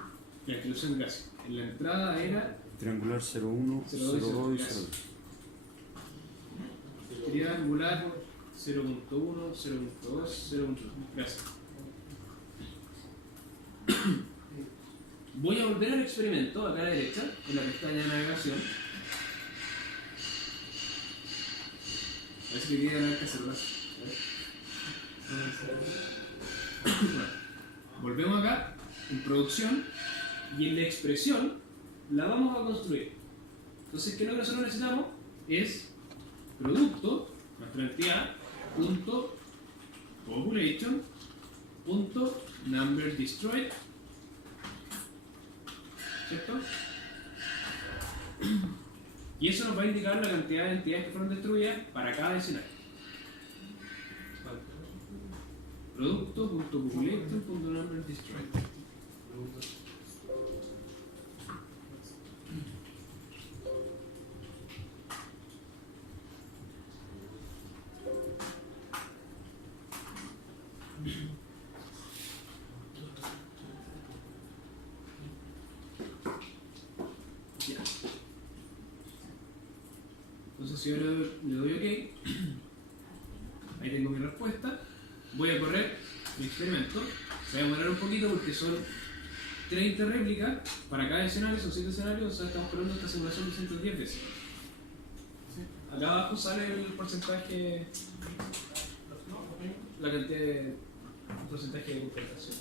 la distribución casi. En la entrada era Triangular 01, 02 y 02. triangular 0.1, 0.2, 0.3. Gracias. Voy a volver al experimento acá a la derecha, en la pestaña de navegación. A ver si me queda que hacerlo. Volvemos acá, en producción, y en la expresión la vamos a construir. Entonces, ¿qué es lo que nosotros necesitamos? Es producto, nuestra entidad, punto population, punto number destroyed, ¿cierto? Y eso nos va a indicar la cantidad de entidades que fueron destruidas para cada escenario. Producto.population.number destroyed. Ya. Entonces si yo le doy OK, ahí tengo mi respuesta. Voy a correr mi experimento. Se va a demorar un poquito porque son 30 réplicas para cada escenario, son 7 escenarios, o sea, estamos corriendo esta simulación 210 veces. Acá abajo sale el porcentaje, la cantidad de porcentaje de completación.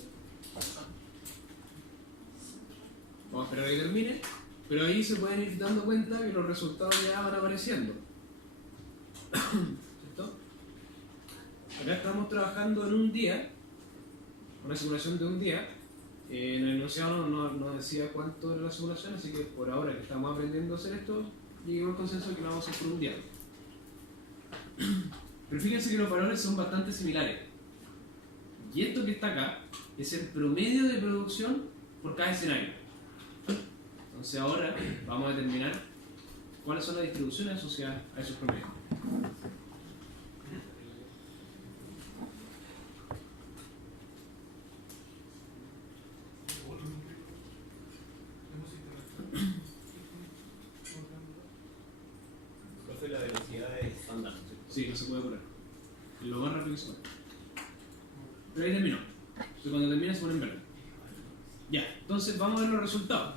Vamos a esperar a que termine, pero ahí se pueden ir dando cuenta que los resultados ya van apareciendo. ¿Cierto? Acá estamos trabajando en un día, una simulación de un día. En el enunciado no decía cuánto era la simulación, así que por ahora que estamos aprendiendo a hacer esto, lleguemos al consenso de que lo vamos a hacer por un día. Pero fíjense que los valores son bastante similares. Y esto que está acá es el promedio de producción por cada escenario. Entonces ahora vamos a determinar cuáles son las distribuciones asociadas a esos promedios. Profe, la velocidad es estándar. Sí, no se puede apurar. Es lo más rápido que se puede. Pero ahí terminó. Entonces cuando termina se pone en verde. Ya, entonces vamos a ver los resultados.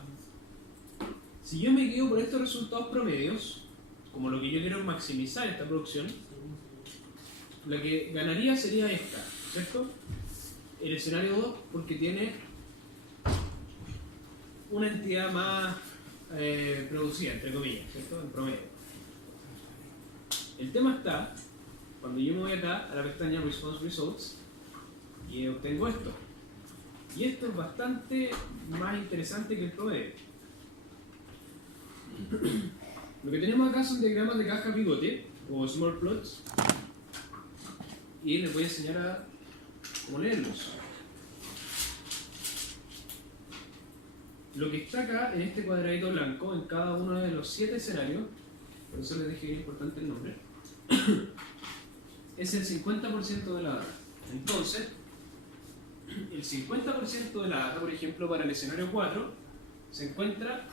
Si yo me guío por estos resultados promedios, como lo que yo quiero es maximizar esta producción, la que ganaría sería esta, ¿cierto? El escenario 2, porque tiene una entidad más producida, entre comillas, ¿cierto? En promedio. El tema está cuando yo me voy acá a la pestaña Response Results y obtengo esto. Y esto es bastante más interesante que el promedio. Lo que tenemos acá son diagramas de caja pivote o small plots y les voy a enseñar a cómo leerlos. Lo que está acá en este cuadradito blanco, en cada uno de los 7 escenarios, por eso les dejé importante el nombre, es el 50% de la data. Entonces, el 50% de la data, por ejemplo, para el escenario 4, se encuentra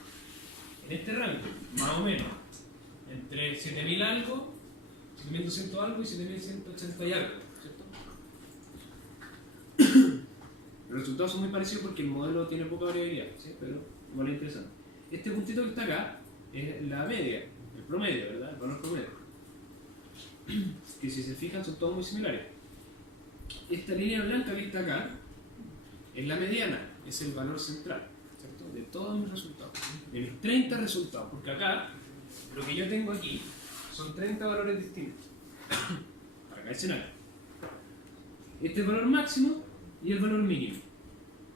en este rango, más o menos, entre 7000 algo, 7200 algo y 7180 y algo, ¿cierto? Los resultados son muy parecidos porque el modelo tiene poca variabilidad, ¿sí? Pero igual es interesante. Este puntito que está acá es la media, el promedio, ¿verdad? El valor promedio. Que si se fijan son todos muy similares. Esta línea blanca que está acá es la mediana, es el valor central, ¿cierto? De todos mis resultados, de mis 30 resultados, porque acá lo que yo tengo aquí son 30 valores distintos para cada escenario. Este es el valor máximo y el valor mínimo.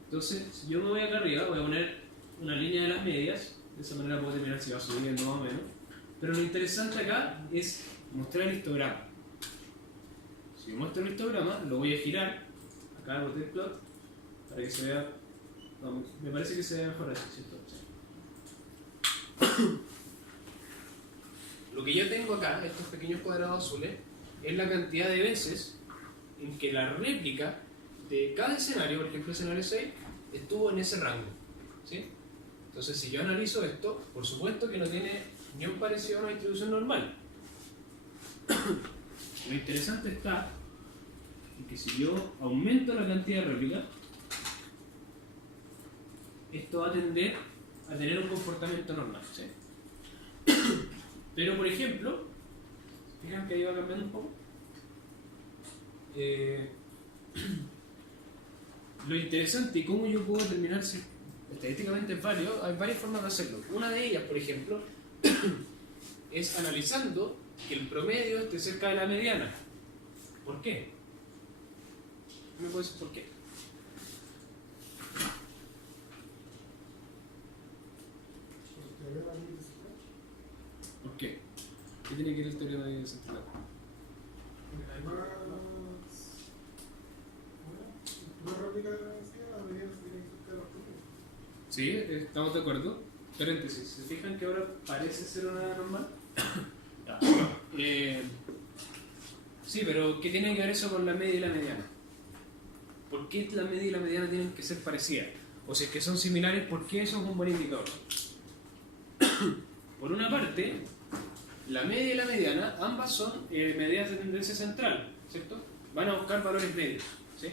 Entonces, si yo me voy acá arriba, voy a poner una línea de las medias, de esa manera puedo determinar si va subiendo más o menos. Pero lo interesante acá es mostrar el histograma. Si yo muestro el histograma, lo voy a girar acá en el plot para que se vea. No, me parece que se vea mejor así, ¿cierto? Lo que yo tengo acá, estos pequeños cuadrados azules, es la cantidad de veces en que la réplica de cada escenario, por ejemplo el escenario 6, estuvo en ese rango, ¿sí? Entonces si yo analizo esto, por supuesto que no tiene ni un parecido a una distribución normal. Lo interesante está en que si yo aumento la cantidad de réplicas, esto va a tender a tener un comportamiento normal, ¿sí? Pero por ejemplo, fijan que ahí va cambiando un poco. Lo interesante y cómo yo puedo determinar si estadísticamente es válido, hay varias formas de hacerlo. Una de ellas, por ejemplo, es analizando que el promedio esté cerca de la mediana. ¿Por qué? ¿Me puedes decir por qué? ¿Por qué? ¿Qué tiene que ver el teorema de centralidad? Sí, estamos de acuerdo. Paréntesis, ¿se fijan que ahora parece ser una normal? Sí, pero ¿qué tiene que ver eso con la media y la mediana? ¿Por qué la media y la mediana tienen que ser parecidas? O si es que son similares, ¿por qué eso es un buen indicador? Por una parte, la media y la mediana, ambas son medidas de tendencia central, ¿cierto? Van a buscar valores medios, ¿sí?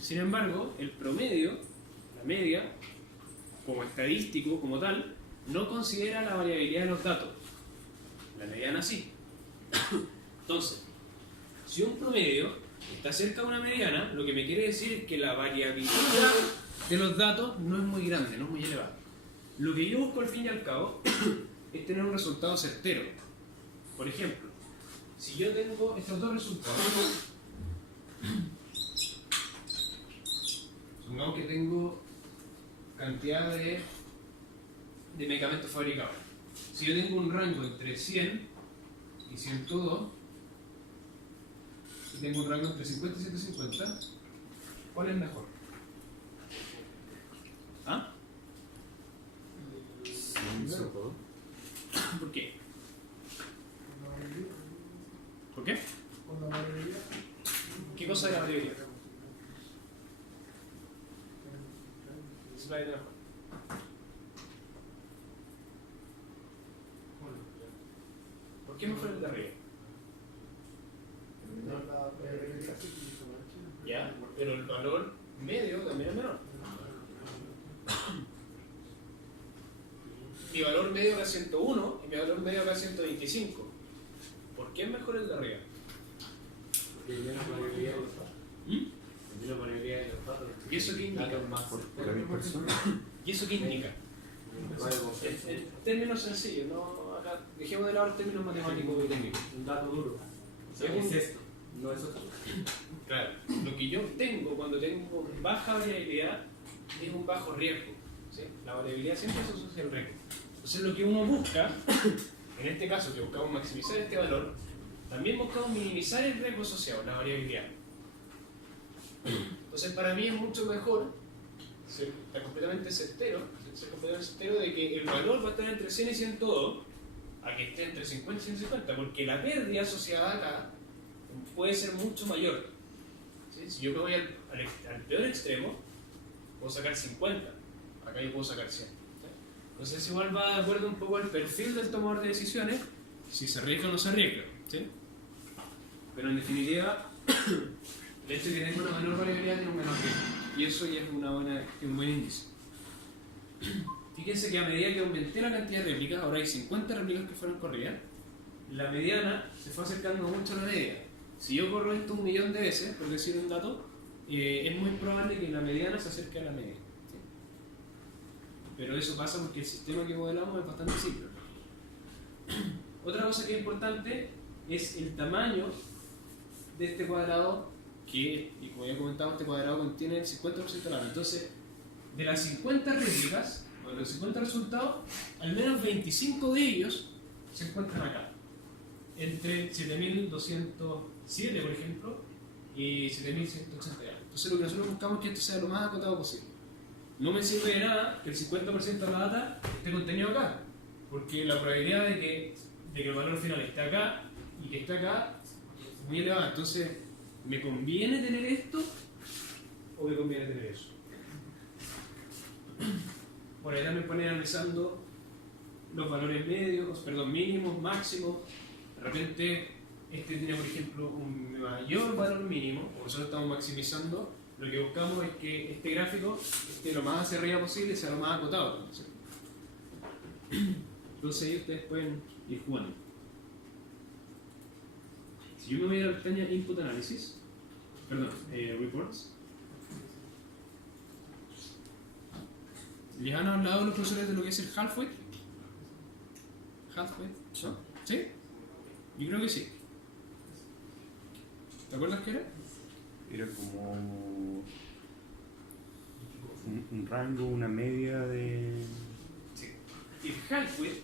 Sin embargo, el promedio, la media, como estadístico, como tal, no considera la variabilidad de los datos. La mediana sí. Entonces, si un promedio está cerca de una mediana, lo que me quiere decir es que la variabilidad de los datos no es muy grande, no es muy elevada. Lo que yo busco al fin y al cabo es tener un resultado certero. Por ejemplo, si yo tengo estos dos resultados, supongamos que tengo cantidad de medicamentos fabricados. Si yo tengo un rango entre 100 y 102, y tengo un rango entre 50 y 150, ¿cuál es mejor? ¿Ah? ¿Por qué? ¿Por qué? ¿Qué cosa es la variabilidad? Slide mejor. ¿Por qué mejor el de arriba? Ya, pero el valor medio también es menor. Mi valor medio era 101 y mi valor medio era 125. ¿Por qué es mejor el de arriba? Porque hay menos variabilidad de los datos. Hay menos variabilidad de los datos. ¿Y eso qué indica? Por la misma persona. ¿Y eso qué indica? En términos sencillos, no acá dejemos de lado los términos matemáticos y técnicos. Un dato duro. O sea, Es un- es esto, no es otro. Claro, lo que yo obtengo cuando tengo baja variabilidad es un bajo riesgo. ¿Sí? La variabilidad siempre se asocia al riesgo. Entonces lo que uno busca, en este caso que buscamos maximizar este valor, también buscamos minimizar el riesgo asociado, la variabilidad. Entonces para mí es mucho mejor estar completamente certero de que el valor va a estar entre 100 y 102 a que esté entre 50 y 150, porque la pérdida asociada acá puede ser mucho mayor. ¿Sí? Si yo me voy al peor extremo, puedo sacar 50, acá yo puedo sacar 100. ¿Sí? Entonces igual va de acuerdo un poco al perfil del tomador de decisiones, si se arriesga o no se arriesga. ¿Sí? Pero en definitiva, el hecho de que tenga una menor variabilidad tiene un menor riesgo, y eso ya es un buen índice. Fíjense que a medida que aumenté la cantidad de réplicas, ahora hay 50 réplicas que fueron corridas, la mediana se fue acercando mucho a la media. Si yo corro esto 1.000.000 de veces, por decir un dato, es muy probable que la mediana se acerque a la media. ¿Sí? Pero eso pasa porque el sistema que modelamos es bastante simple. Otra cosa que es importante es el tamaño de este cuadrado, que, y como ya comentaba, este cuadrado contiene el 50% de la. Entonces, de las 50 réplicas, o de los 50 resultados, al menos 25 de ellos se encuentran acá. Entre 7.207, por ejemplo, y 7.180. Entonces lo que nosotros buscamos es que esto sea lo más acotado posible. No me sirve de nada que el 50% de la data esté contenido acá, porque la probabilidad de que el valor final esté acá y que esté acá es muy elevada. Entonces, ¿me conviene tener esto o me conviene tener eso? Por ahí también ponen analizando los valores mínimos, máximos. De repente, este tiene, por ejemplo, un mayor valor mínimo, o nosotros estamos maximizando. Lo que buscamos es que este gráfico esté lo más hacia arriba posible y sea lo más acotado. Entonces ahí ustedes pueden ir jugando. Si yo me voy a la pestaña Input Analysis, Reports, ¿les han hablado los profesores de lo que es el half-weight? ¿Half-weight? ¿No? ¿Sí? Yo creo que sí. ¿Te acuerdas qué era? Era como un rango, una media de... Sí. El half-weight,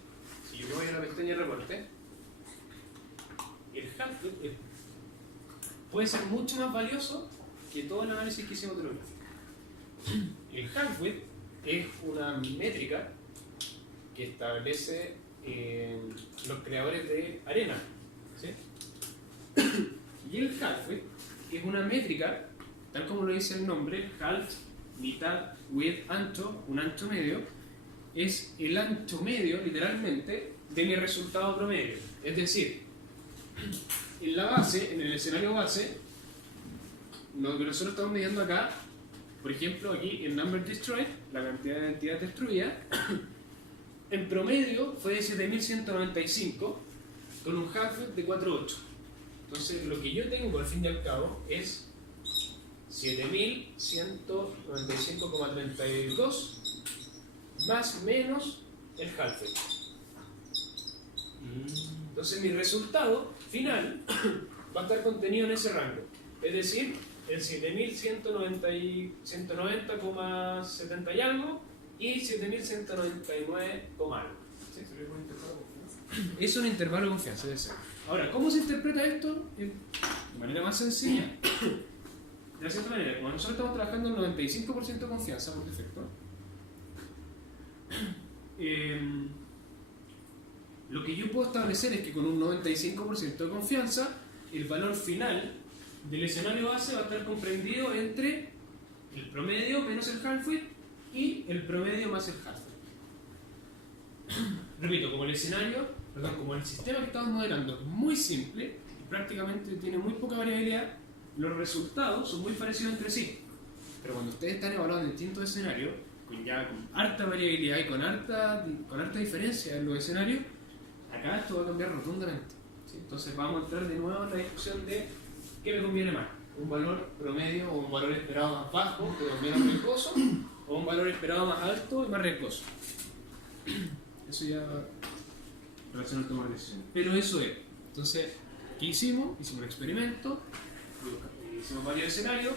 si yo me voy a la pestaña Reporte, el half-weight puede ser mucho más valioso que todo el análisis que hicimos de los gráficos. El half-weight es una métrica que establece los creadores de arena. ¿Sí? Y el half-weight es una métrica, tal como lo dice el nombre, half, mitad, width, ancho, un ancho medio, es el ancho medio, literalmente, de mi resultado promedio. Es decir, en la base, en el escenario base, lo que nosotros estamos midiendo acá, por ejemplo, aquí el number destroyed, la cantidad de entidades destruidas, en promedio fue de 7.195 con un half-weight de 4.8. Entonces, lo que yo tengo al fin y al cabo es 7.195,32 más menos el half-weight. Entonces, mi resultado final va a estar contenido en ese rango. Es decir, el 7.190,70 y algo y 7.199, algo. ¿Sí? Es un intervalo de confianza. Ahora, ¿cómo se interpreta esto? De manera más sencilla. De cierta manera, como nosotros estamos trabajando en 95% de confianza por defecto, lo que yo puedo establecer es que con un 95% de confianza, el valor final del escenario base va a estar comprendido entre el promedio menos el half-weight y el promedio más el half-weight. Repito, como el sistema que estamos modelando es muy simple y prácticamente tiene muy poca variabilidad, los resultados son muy parecidos entre sí. Pero cuando ustedes están evaluando distintos escenarios, con harta variabilidad y con harta diferencia en los escenarios, acá esto va a cambiar rotundamente. ¿Sí? Entonces vamos a entrar de nuevo en la discusión de qué me conviene más, un valor promedio o un valor esperado más bajo, que es menos riesgoso, o un valor esperado más alto y más riesgoso. Eso ya relación al tomar decisiones. Pero eso es. Entonces, ¿qué hicimos? Hicimos un experimento, hicimos varios escenarios,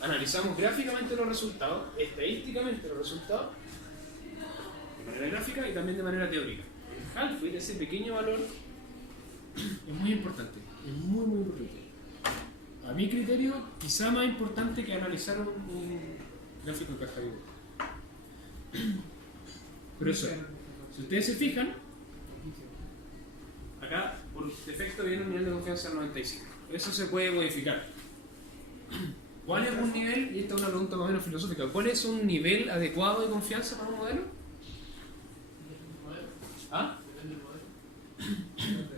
analizamos gráficamente los resultados, estadísticamente los resultados, de manera gráfica y también de manera teórica. El Half-Life, ese pequeño valor, es muy importante, es muy muy importante. A mi criterio, quizá más importante que analizar un gráfico de caja viva. Pero eso, si ustedes se fijan, acá por defecto viene un nivel de confianza del 95. Eso se puede modificar. ¿Cuál es un nivel? Y esta es una pregunta más o menos filosófica. ¿Cuál es un nivel adecuado de confianza para un modelo? ¿Ah?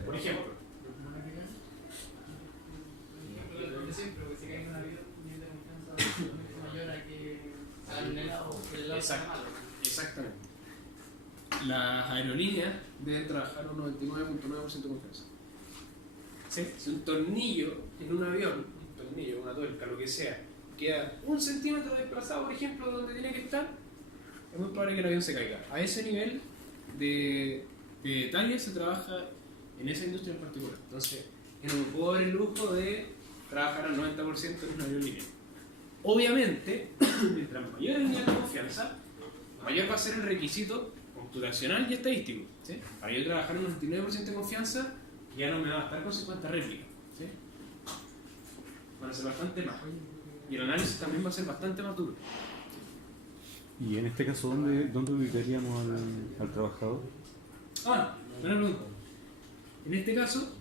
Por ejemplo. Exactamente. Las aerolíneas deben trabajar un 99.9% de confianza. ¿Sí? Si un tornillo en un avión, un tornillo, una tuerca, lo que sea, queda 1 centímetro desplazado, por ejemplo, donde tiene que estar, es muy probable que el avión se caiga. A ese nivel de detalle se trabaja en esa industria en particular. Entonces, yo no me puedo dar el lujo de trabajar al 90% en una aerolínea. Obviamente, mientras mayor el nivel de confianza, mayor va a ser el requisito computacional y estadístico. ¿Sí? Para yo trabajar en un 99% de confianza, ya no me va a bastar con 50 réplicas. ¿Sí? Van a ser bastante más. Y el análisis también va a ser bastante más duro. Y en este caso, ¿dónde ubicaríamos al trabajador? Ah, buena pregunta. En este caso,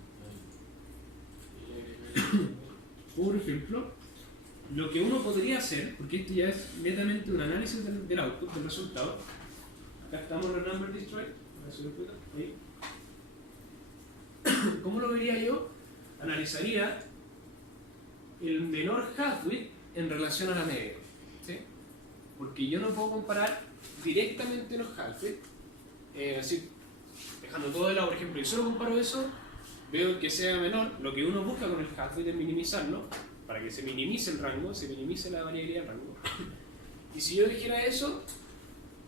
por ejemplo, lo que uno podría hacer, porque esto ya es netamente un análisis del output, del resultado. Acá estamos en el number destroy. Ahí. ¿Cómo lo vería yo? Analizaría el menor half-width en relación a la media. ¿Sí? Porque yo no puedo comparar directamente los half-width. Así, dejando todo de lado, por ejemplo, y solo comparo eso, veo que sea menor. Lo que uno busca con el half-width es minimizarlo, para que se minimice el rango, se minimice la variabilidad del rango. Y si yo dijera eso,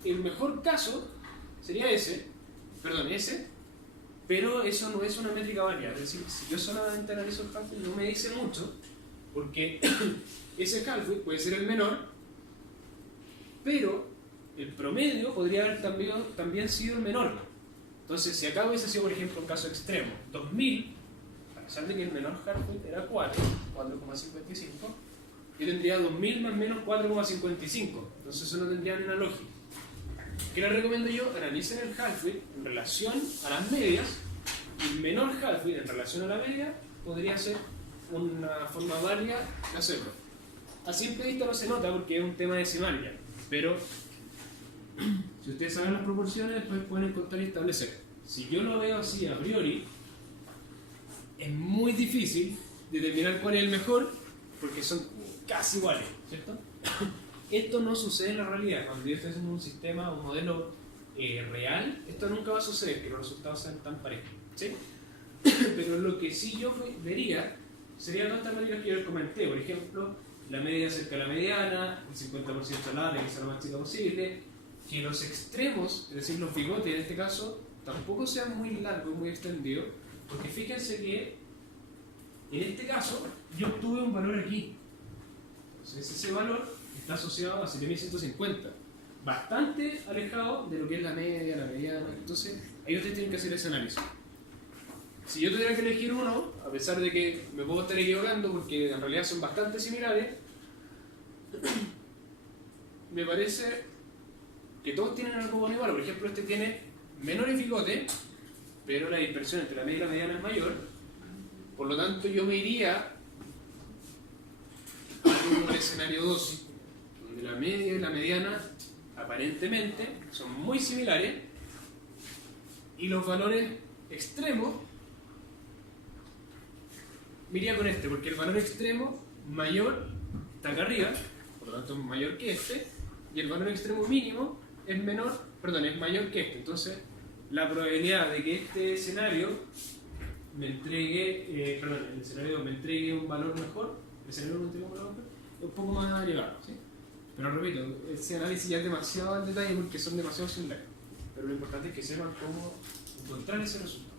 el mejor caso sería ese, pero eso no es una métrica válida. Es decir, si yo solamente analizo el half-width, no me dice mucho, porque ese half-width puede ser el menor, pero el promedio podría haber también sido el menor. Entonces, si acá hubiese sido, por ejemplo, un caso extremo, 2000, a pesar de que el menor half-width era 4,55, yo tendría 2000 más menos 4,55. Entonces eso no tendría ni una lógica. ¿Qué les recomiendo yo? Analicen el half-width en relación a las medias, y el menor half-width en relación a la media podría ser una forma válida de hacerlo. A simple vista no se nota porque es un tema decimal ya, pero si ustedes saben las proporciones, después pueden encontrar y establecer. Si yo lo veo así a priori, es muy difícil determinar cuál es el mejor, porque son casi iguales, ¿cierto? Esto no sucede en la realidad. Cuando yo estoy haciendo un sistema, un modelo real, esto nunca va a suceder, que los resultados sean tan parejos, ¿sí? Pero lo que sí yo vería serían todas estas métricas que yo les comenté. Por ejemplo, la media cerca de la mediana, el 50% larga, que sea lo más chica posible, que los extremos, es decir, los bigotes en este caso, tampoco sean muy largos, muy extendidos, porque fíjense que en este caso yo obtuve un valor aquí. Entonces ese valor está asociado a 7150, bastante alejado de lo que es la media, la mediana. Entonces ahí ustedes tienen que hacer ese análisis. Si yo tuviera que elegir uno, a pesar de que me puedo estar equivocando porque en realidad son bastante similares, me parece que todos tienen algo bueno igual. Por ejemplo, este tiene menores bigotes, pero la dispersión entre la media y la mediana es mayor. Por lo tanto, yo me iría al escenario 2, donde la media y la mediana aparentemente son muy similares, y los valores extremos me iría con este, porque el valor extremo mayor está acá arriba, por lo tanto es mayor que este, y el valor extremo mínimo es mayor que este. Entonces, la probabilidad de que este escenario me entregue, el escenario me entregue un valor mejor, el escenario me entregue un valor mejor, es un poco más elevado, ¿sí? Pero repito, ese análisis ya es demasiado al detalle porque son demasiado similares. Pero lo importante es que sepan cómo encontrar ese resultado.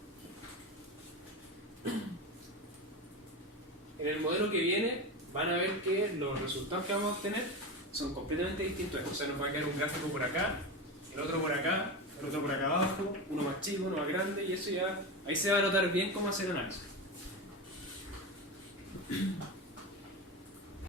En el modelo que viene van a ver que los resultados que vamos a obtener son completamente distintos. O sea, nos va a quedar un gráfico por acá, el otro por acá, el otro por acá abajo, uno más chico, uno más grande, y eso ya, ahí se va a notar bien cómo hacer análisis.